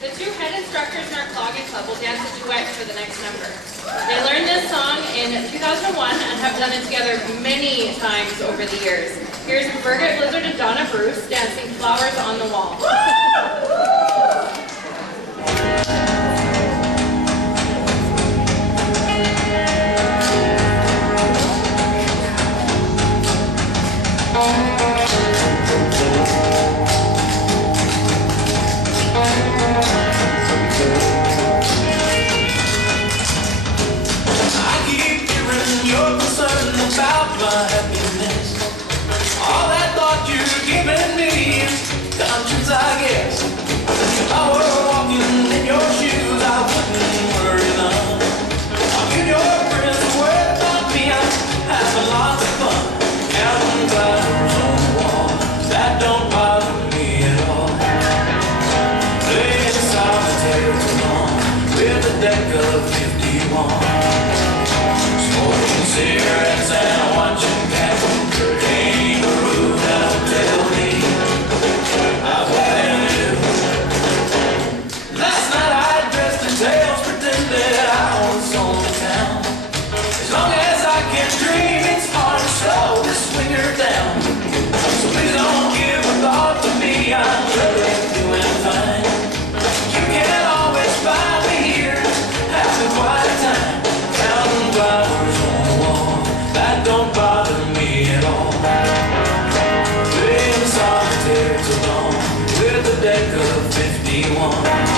The two head instructors in our clogging club will dance a duet for the next number. They learned this song in 2001 and have done it together many times over the years. Here's Birgit Blizzard and Donna Bruce dancing Flowers on the Wall. About my happiness, all that thought you're giving me is conscience, I guess. If I were walking in your shoes, I wouldn't worry none. I'll give your friends a word about me. I'm having lots of fun, counting flowers on the wall. That don't bother me at all. Playing solitaire too long with a deck of 51. Smoking cigarettes and watching Captain Kirk. Ain't a room that'll tell me how bad it is. Last night I dressed in tails, pretended I was on the town. As long as I can dream, it's hard to slow this swinger down. So please don't give a thought to me, I'm really doing fine. You can't always find me here, having quite a time. Counting flowers on the wall, that don't bother me at all. Playing solitaire too long with a deck of 51.